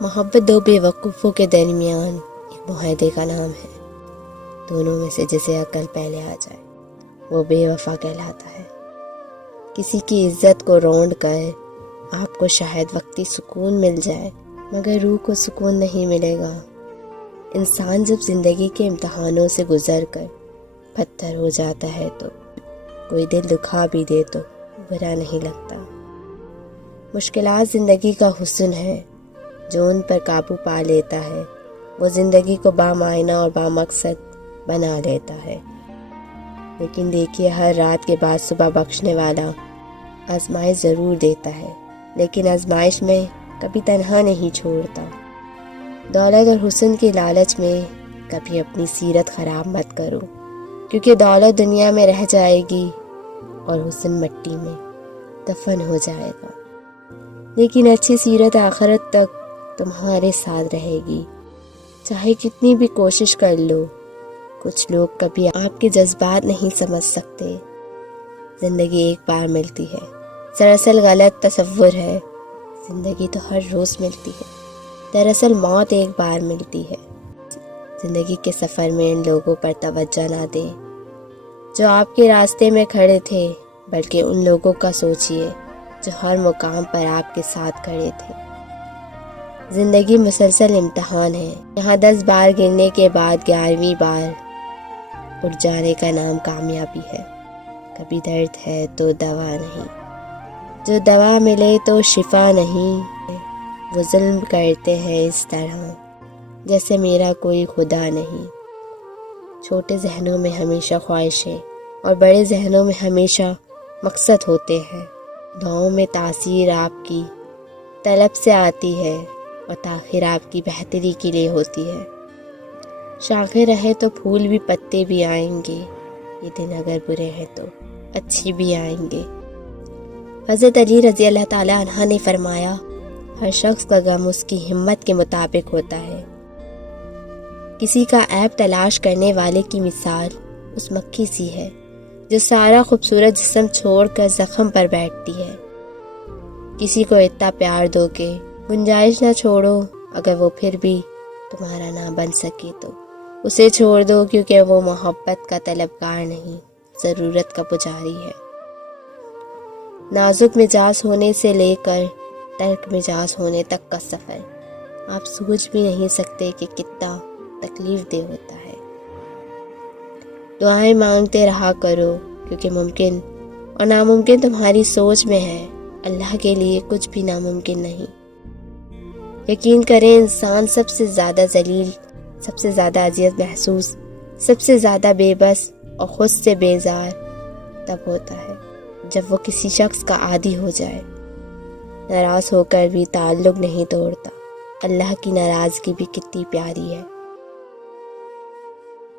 محبت دو بے وقوفوں کے درمیان ایک معاہدے کا نام ہے۔ دونوں میں سے جسے عقل پہلے آ جائے وہ بے وفا کہلاتا ہے۔ کسی کی عزت کو رونڈ کر آپ کو شاید وقتی سکون مل جائے، مگر روح کو سکون نہیں ملے گا۔ انسان جب زندگی کے امتحانوں سے گزر کر پتھر ہو جاتا ہے تو کوئی دل دکھا بھی دے تو برا نہیں لگتا۔ مشکلات زندگی کا حسن ہے، جو ان پر قابو پا لیتا ہے وہ زندگی کو بامعنی اور بامقصد بنا لیتا ہے۔ لیکن دیکھیے، ہر رات کے بعد صبح بخشنے والا آزمائش ضرور دیتا ہے، لیکن آزمائش میں کبھی تنہا نہیں چھوڑتا۔ دولت اور حسن کی لالچ میں کبھی اپنی سیرت خراب مت کرو، کیونکہ دولت دنیا میں رہ جائے گی اور حسن مٹی میں دفن ہو جائے گا، لیکن اچھی سیرت آخرت تک تمہارے ساتھ رہے گی، چاہے کتنی بھی کوشش کر لو۔ کچھ لوگ کبھی آپ کے جذبات نہیں سمجھ سکتے۔ زندگی ایک بار ملتی ہے، دراصل غلط تصور ہے۔ زندگی تو ہر روز ملتی ہے، دراصل موت ایک بار ملتی ہے۔ زندگی کے سفر میں ان لوگوں پر توجہ نہ دیں جو آپ کے راستے میں کھڑے تھے، بلکہ ان لوگوں کا سوچئے جو ہر مقام پر آپ کے ساتھ کھڑے تھے۔ زندگی مسلسل امتحان ہے، یہاں 10 بار گرنے کے بعد 11ویں بار اٹھ جانے کا نام کامیابی ہے۔ کبھی درد ہے تو دوا نہیں، جو دوا ملے تو شفا نہیں۔ وہ ظلم کرتے ہیں اس طرح جیسے میرا کوئی خدا نہیں۔ چھوٹے ذہنوں میں ہمیشہ خواہشیں اور بڑے ذہنوں میں ہمیشہ مقصد ہوتے ہیں۔ دعاؤں میں تاثیر آپ کی طلب سے آتی ہے اور تاخیر آپ کی بہتری کے لیے ہوتی ہے۔ شاخیں رہیں تو پھول بھی پتے بھی آئیں گے، یہ دن اگر برے ہیں تو اچھی بھی آئیں گے۔ حضرت علی رضی اللہ تعالی عنہ نے فرمایا، ہر شخص کا غم اس کی ہمت کے مطابق ہوتا ہے۔ کسی کا عیب تلاش کرنے والے کی مثال اس مکھی سی ہے جو سارا خوبصورت جسم چھوڑ کر زخم پر بیٹھتی ہے۔ کسی کو اتنا پیار دو کہ گنجائش نہ چھوڑو، اگر وہ پھر بھی تمہارا نہ بن سکے تو اسے چھوڑ دو، کیونکہ وہ محبت کا طلبگار نہیں، ضرورت کا پجاری ہے۔ نازک مزاج ہونے سے لے کر ترک مزاج ہونے تک کا سفر آپ سوچ بھی نہیں سکتے کہ کتنا تکلیف دہ ہوتا ہے۔ دعائیں مانگتے رہا کرو، کیونکہ ممکن اور ناممکن تمہاری سوچ میں ہے، اللہ کے لیے کچھ بھی ناممکن نہیں۔ یقین کریں، انسان سب سے زیادہ ذلیل، سب سے زیادہ اذیت محسوس، سب سے زیادہ بے بس اور خود سے بیزار تب ہوتا ہے جب وہ کسی شخص کا عادی ہو جائے۔ ناراض ہو کر بھی تعلق نہیں توڑتا، اللہ کی ناراضگی بھی کتنی پیاری ہے۔